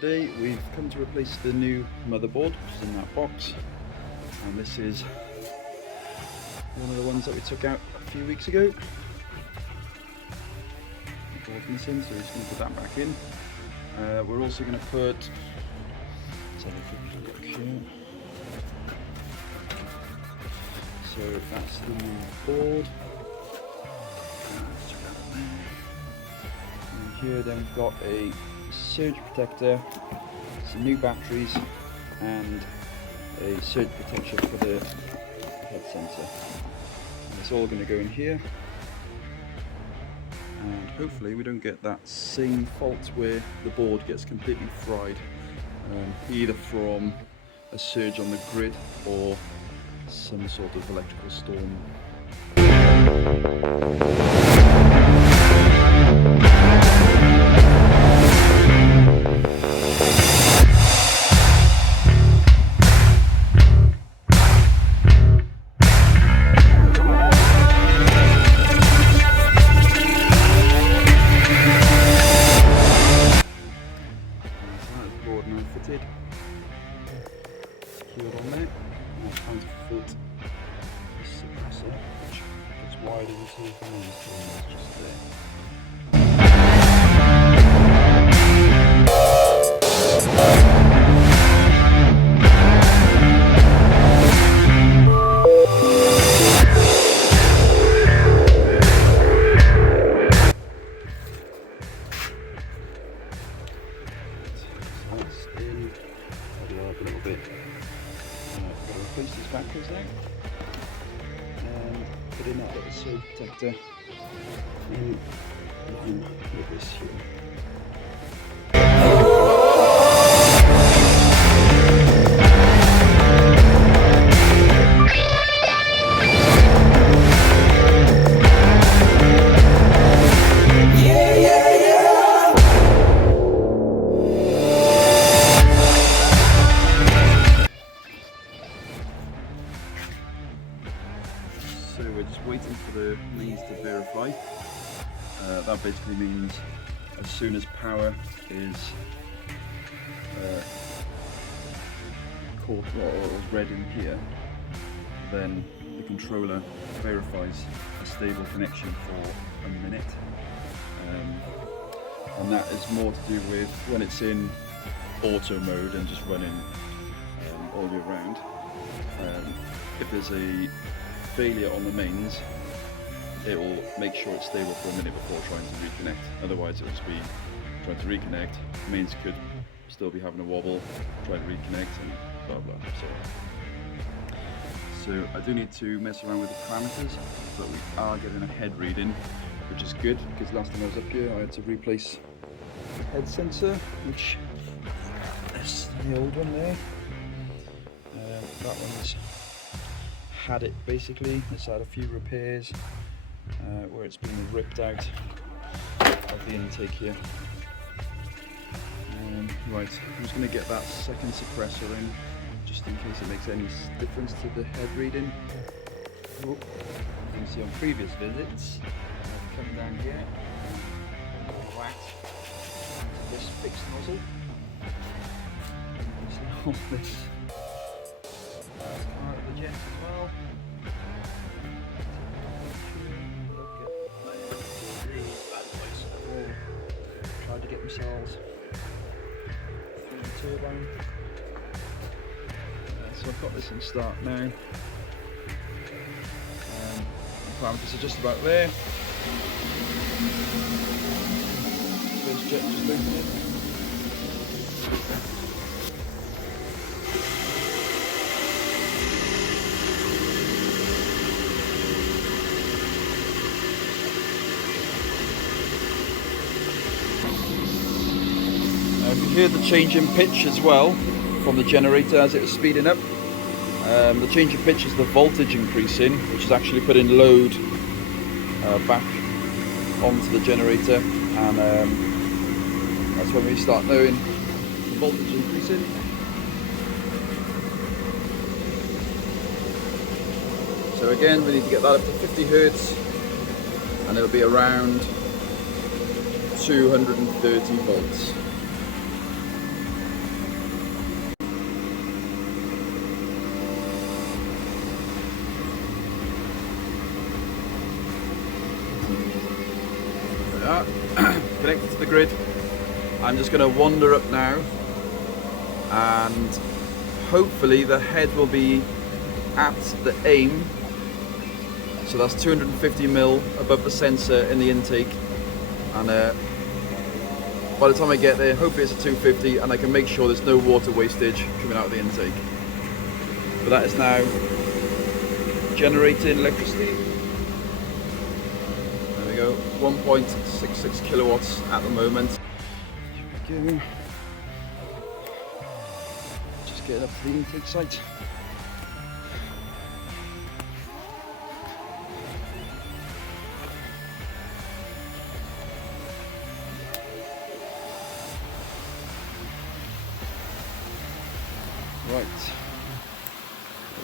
today we've come to replace the new motherboard, which is in that box, and this is one of the ones that we took out a few weeks ago. The board's missing, so we're just going to put that back in. We're also going to put, let's have a quick look here. So that's the new board. And here then we've got a surge protector, some new batteries, and a surge protector for the head sensor. And it's all going to go in here, and hopefully we don't get that same fault where the board gets completely fried, either from a surge on the grid or some sort of electrical storm. Fitted, cured on there. Now it's time to fit this suppressor, which gets wider as here from it's just there. A little bit. Got to replace these batteries now and put in that little surge protector in line with this here. So we're just waiting for the mains to verify. That basically means as soon as power is caught or read in here, then the controller verifies a stable connection for a minute. And that is more to do with when it's in auto mode and just running all year round. If there's a failure on the mains, it will make sure it's stable for a minute before trying to reconnect. Otherwise it will just be trying to reconnect, mains could still be having a wobble, try to reconnect and blah blah. So I do need to mess around with the parameters, but we are getting a head reading, which is good, because last time I was up here I had to replace the head sensor, which is the old one there. That one's had it basically. It's had a few repairs where it's been ripped out of the intake here. Right, I'm just going to get that second suppressor in just in case it makes any difference to the head reading. Oh, as you can see on previous visits, I've come down here and whacked onto this fixed nozzle. You see all this part of the jet as well. Tried to get themselves through the turbine. So I've got this in start now. The parameters are just about there. First jet just opening. You can hear the change in pitch as well from the generator as it was speeding up. The change in pitch is the voltage increasing, which is actually putting load back onto the generator, and that's when we start knowing the voltage increasing. So again, we need to get that up to 50 Hertz, and it'll be around 230 volts. we are, connected to the grid. I'm just going to wander up now, and hopefully the head will be at the aim. So that's 250mm above the sensor in the intake, and by the time I get there, hopefully it's a 250 and I can make sure there's no water wastage coming out of the intake. But that is now generating electricity. There we go, 1.66 kilowatts at the moment. Here we go. Just getting up to the intake site. Right.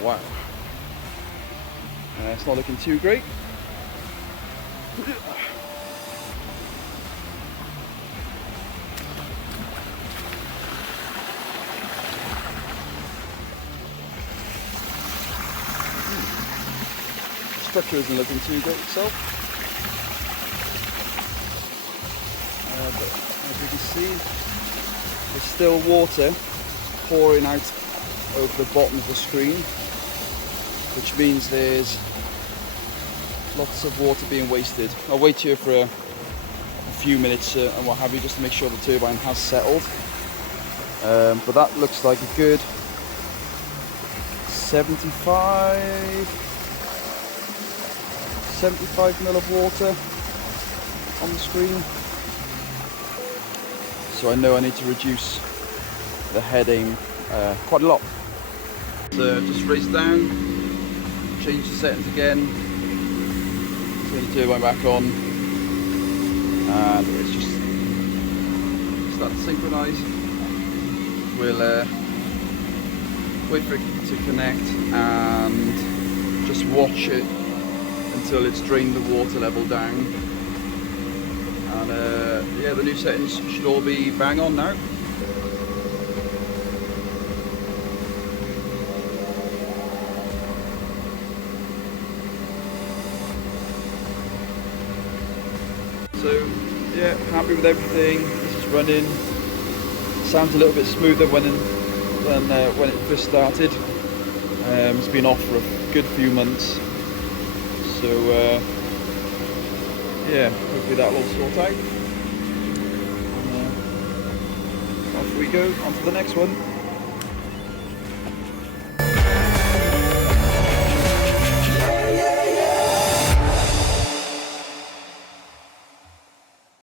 Wow. It's not looking too great. Structure isn't looking too great itself. But as you can see, there's still water pouring out over the bottom of the screen, which means there's lots of water being wasted. I'll wait here for a few minutes and what have you, just to make sure the turbine has settled. But that looks like a good 75 mil of water on the screen. So I know I need to reduce the head aim quite a lot. So just race down, change the settings again, turn the turbine back on, and it's just start to synchronise. We'll wait for it to connect and just watch it until it's drained the water level down. And yeah, the new settings should all be bang on now. So yeah, happy with everything. This is running. Sounds a little bit smoother than when it first started. It's been off for a good few months. So yeah, hopefully that'll all sort out. Off we go, on to the next one.